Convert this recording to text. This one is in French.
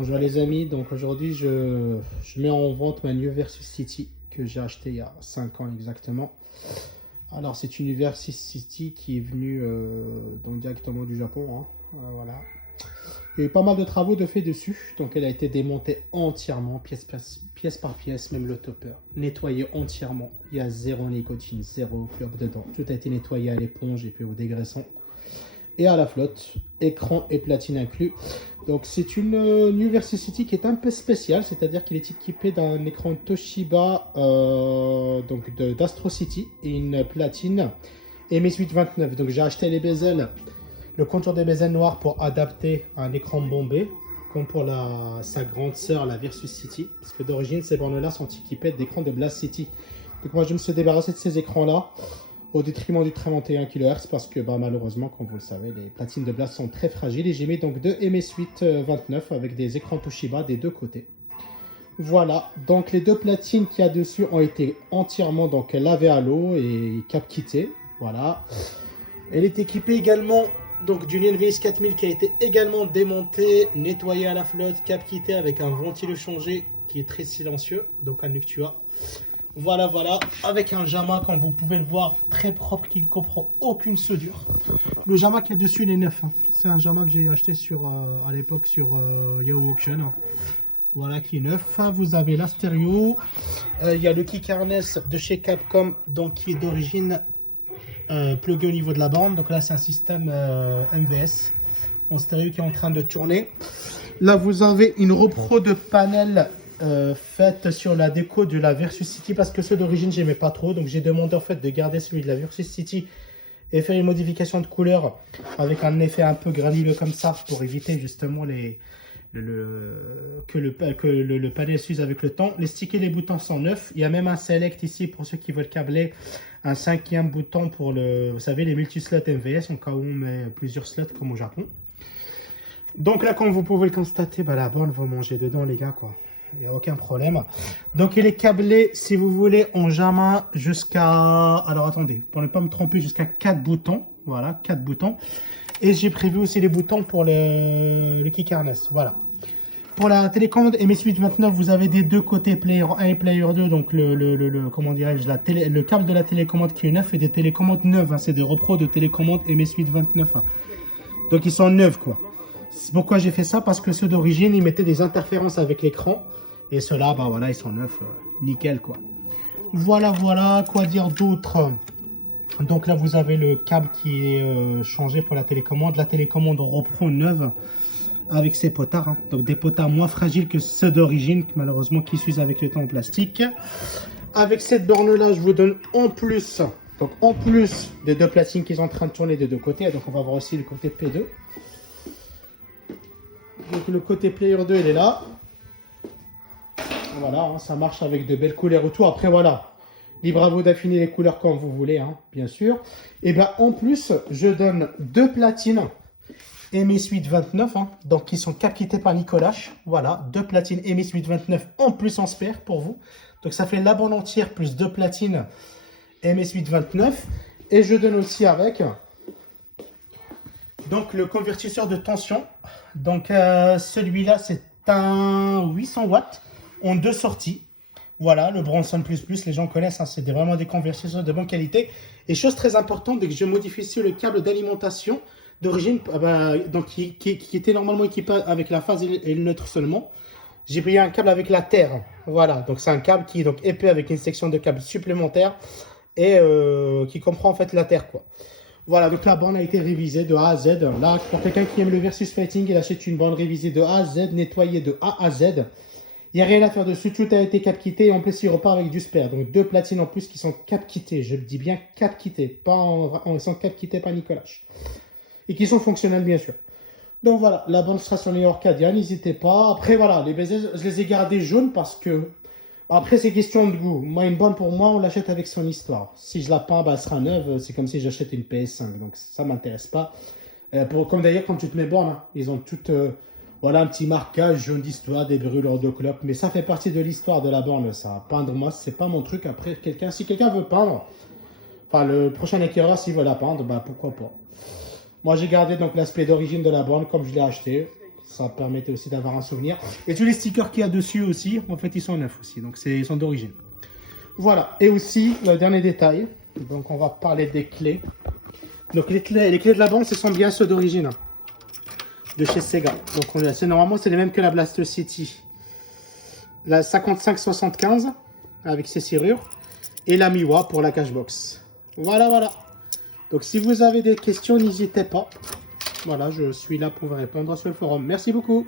Bonjour les amis, donc aujourd'hui je mets en vente ma New Versus City que j'ai acheté il y a 5 ans exactement. Alors c'est une Versus City qui est venue donc directement du Japon, hein. Voilà. Il y a eu pas mal de travaux de fait dessus, donc elle a été démontée entièrement, pièce par pièce, même le topper, nettoyé entièrement. Il y a zéro nicotine, zéro clope dedans, tout a été nettoyé à l'éponge et puis au dégraissant. Et à la flotte, écran et platine inclus. Donc c'est une New Versus City qui est un peu spéciale, c'est-à-dire qu'il est équipé d'un écran Toshiba donc d'Astro City et une platine MX829. Donc j'ai acheté les bezels, le contour des bezels noirs pour adapter à un écran bombé, comme pour sa grande sœur, la Versus City, parce que d'origine ces bornes-là sont équipées d'écrans de Blast City. Donc moi je me suis débarrassé de ces écrans-là au détriment du 31 kHz parce que malheureusement, comme vous le savez, les platines de Blast sont très fragiles et j'ai mis donc deux MS829 avec des écrans Toshiba des deux côtés. Voilà, donc les deux platines qu'il y a dessus ont été entièrement donc lavées à l'eau et cap kittées. Voilà. Elle est équipée également donc d'une NVS 4000 qui a été également démontée, nettoyée à la flotte, cap kittée avec un ventilo changé qui est très silencieux, donc un Noctua. Voilà, avec un JAMA, comme vous pouvez le voir, très propre, qui ne comprend aucune soudure. Le JAMA qui est dessus, il est neuf, hein. C'est un JAMA que j'ai acheté à l'époque sur Yahoo Auction. Voilà, qui est neuf. Vous avez la stéréo. Il y a le kick harness de chez Capcom, donc qui est d'origine plugué au niveau de la bande. Donc là, c'est un système MVS en stéréo qui est en train de tourner. Là, vous avez une repro de panel faite sur la déco de la Versus City parce que ceux d'origine j'aimais pas trop, donc j'ai demandé en fait de garder celui de la Versus City et faire une modification de couleur avec un effet un peu granuleux comme ça pour éviter justement que le panel s'use avec le temps. Les sticks et les boutons sont neufs. Il y a même un select ici pour ceux qui veulent câbler, un 5e bouton pour vous savez, les multi-slots MVS en cas où on met plusieurs slots comme au Japon. Donc là, comme vous pouvez le constater, la borne vous mangez dedans les gars quoi. Il n'y a aucun problème. Donc il est câblé, si vous voulez, en JAMA jusqu'à... Alors attendez, pour ne pas me tromper, jusqu'à 4 boutons. Voilà, 4 boutons. Et j'ai prévu aussi les boutons pour le kick harness. Voilà. Pour la télécommande MS829, vous avez des deux côtés, player 1 et player 2. Donc comment dirais-je, le câble de la télécommande qui est neuf et des télécommandes neuves. Hein, c'est des repros de télécommande MS829. Hein. Donc ils sont neufs quoi. Pourquoi j'ai fait ça? Parce que ceux d'origine, ils mettaient des interférences avec l'écran. Et ceux-là, voilà, ils sont neufs, nickel quoi. Voilà, quoi dire d'autre? Donc là, vous avez le câble qui est changé pour la télécommande. La télécommande en repro neuve avec ses potards. Hein. Donc des potards moins fragiles que ceux d'origine, malheureusement, qui s'usent avec le temps en plastique. Avec cette borne-là, je vous donne en plus, donc en plus des deux platines qui sont en train de tourner des deux côtés. Donc on va voir aussi le côté P2. Donc le côté player 2 il est là. Voilà, hein, ça marche avec de belles couleurs autour. Après voilà, libre à vous d'affiner les couleurs comme vous voulez, hein, bien sûr. Et en plus, je donne deux platines MS829, hein, donc qui sont capitées par Nicolas. Voilà, deux platines MS829 en plus en spare pour vous. Donc ça fait la bande entière plus deux platines MS829. Et je donne aussi avec donc le convertisseur de tension. Donc celui-là c'est un 800 watts en deux sorties. Voilà, le Bronson++, les gens connaissent, hein, c'est vraiment des convertisseurs de bonne qualité. Et chose très importante, dès que je modifie le câble d'alimentation d'origine, donc qui était normalement équipé avec la phase et le neutre seulement, j'ai pris un câble avec la terre. Voilà, donc c'est un câble qui est donc épais avec une section de câble supplémentaire et qui comprend en fait la terre quoi. Voilà, donc la borne a été révisée de A à Z. Là, pour quelqu'un qui aime le Versus Fighting, il achète une borne révisée de A à Z, nettoyée de A à Z. Il n'y a rien à faire dessus, tout a été cap quitté et en plus il repart avec du spare. Donc deux platines en plus qui sont cap quittées, je le dis bien cap quittées, pas ils sont cap quittées par Nicolas. Et qui sont fonctionnels bien sûr. Donc voilà, la borne sera sur les Orcadia, n'hésitez pas. Après voilà, les bezels, je les ai gardés jaunes parce que... Après, c'est question de goût. Moi, une bonne pour moi, on l'achète avec son histoire. Si je la peins, elle sera neuve. C'est comme si j'achète une PS5. Donc, ça ne m'intéresse pas. Comme d'ailleurs, quand tu te mets borne, hein, ils ont toutes voilà, un petit marquage jaune d'histoire, des brûlures de clope. Mais ça fait partie de l'histoire de la borne, ça. Peindre, moi, c'est pas mon truc. Après, si quelqu'un veut peindre, enfin, le prochain éclaireur, s'il veut la peindre, pourquoi pas. Moi, j'ai gardé donc l'aspect d'origine de la borne comme je l'ai acheté. Ça permettait aussi d'avoir un souvenir. Et tous les stickers qu'il y a dessus aussi, en fait, ils sont neufs aussi. Donc, ils sont d'origine. Voilà. Et aussi, le dernier détail. Donc, on va parler des clés. Donc, les clés de la bande, ce sont bien ceux d'origine. De chez Sega. Donc, normalement, c'est les mêmes que la Blaster City. La 5575 avec ses serrures. Et la Miwa pour la cashbox. Voilà, voilà. Donc, si vous avez des questions, n'hésitez pas. Voilà, je suis là pour vous répondre sur le forum. Merci beaucoup.